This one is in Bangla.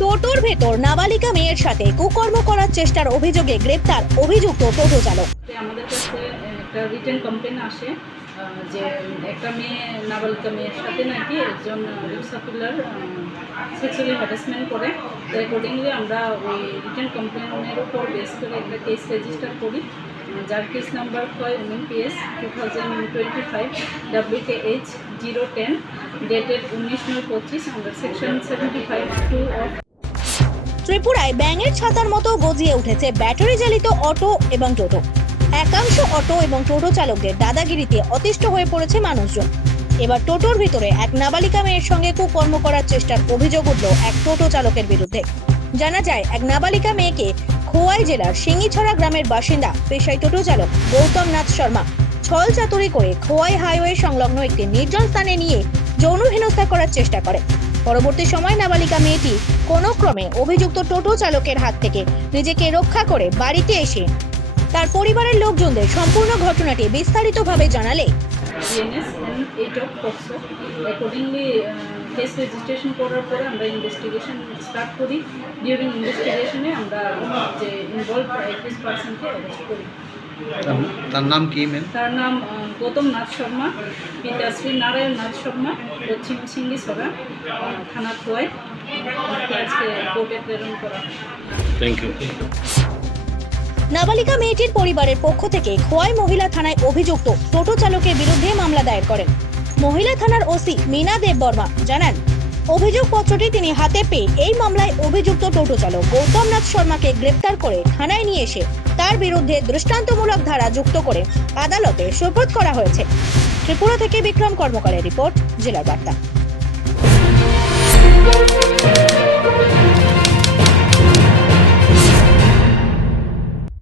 টোটোর ভেতর নাবালিকা মেয়ের সাথে কুকর্ম করার চেষ্টার অভিযোগে গ্রেপ্তার অভিযুক্ত টোটো চালক আমাদের কাছে একটা রিটেন কমপ্লেন আসে যে একটা মেয়ে, নাবালিকা মেয়ের সাথে নাকি একজন রিক্সা পিলার সেক্সুয়ালি হ্যারাসমেন্ট করে। অ্যাকর্ডিংলি আমরা ওই রিটেন কমপ্লেনের উপর বেস করে একটা কেস রেজিস্টার করি। যার কেস নাম্বার হয় women PS two thousand twenty five W K H zero ten dated উনিশ নয় পঁচিশ under section seventy five two of ত্রিপুরায় ব্যাঙের ছাতার মতো গজিয়ে উঠেছে ব্যাটারি চালিত অটো এবং টোটো। একাংশ অটো এবং টোটো চালকদের দাদাগিরিতে অতিষ্ঠ হয়ে পড়েছে মানুষজন। এবার টোটোর ভিতরে এক নাবালিকা মেয়ের সঙ্গে কুকর্ম করার চেষ্টার অভিযোগ উঠল এক টোটো চালকের বিরুদ্ধে। জানা যায়, এক নাবালিকা মেয়েকে খোয়াই জেলার সিঙ্গিছড়া গ্রামের বাসিন্দা, পেশায় টোটো চালক গৌতম নাথ শর্মা, ছল চাতুরি করে খোয়াই হাইওয়ে সংলগ্ন একটি নির্জন স্থানে নিয়ে যৌন হেনস্থা করার চেষ্টা করে। পরবর্তী সময় নাবালিকা মেয়েটি কোনো ক্রমে অভিযুক্ত টোটো চালকের হাত থেকে নিজেকে রক্ষা করে বাড়িতে এসে তার পরিবারের লোকজনদের সম্পূর্ণ ঘটনাটি বিস্তারিতভাবে জানালে। কেস রেজিস্ট্রেশন করার পরে আমরা ইনভেস্টিগেশন স্টার্ট করি। ডিউরিং ইনভেস্টিগেশনে আমরা যে ইনভলভ একুশ পার্সনকে অ্যারেস্ট করি। তার- নাম কি ম্যাম তার নাম গৌতম নাথ শর্মা পিতা শ্রী নারায়ণ নাথ শর্মা পশ্চিম সিঙ্গিসরা থানা খোয়াই। আজকে কোর্টে প্রেরণ করা থ্যাংক ইউ নাবালিকা মেয়েটির পরিবারের পক্ষ থেকে খোয়াই মহিলা থানায় অভিযুক্ত টোটো চালকের বিরুদ্ধে মামলা দায়ের করেন। মহিলা থানার ওসি মীনা দেব বর্মা জানান অভিযোগপত্রটি তিনি হাতে পেয়ে এই মামলায় অভিযুক্ত টোটো চালক গৌতম নাথ শর্মাকে গ্রেপ্তার করে থানায় নিয়ে এসে তার বিরুদ্ধে দৃষ্টান্তমূলক ধারা যুক্ত করে আদালতে সোপর্দ করা হয়েছে। ত্রিপুরা থেকে বিক্রম কর্মকারের রিপোর্ট, জেলার বার্তা।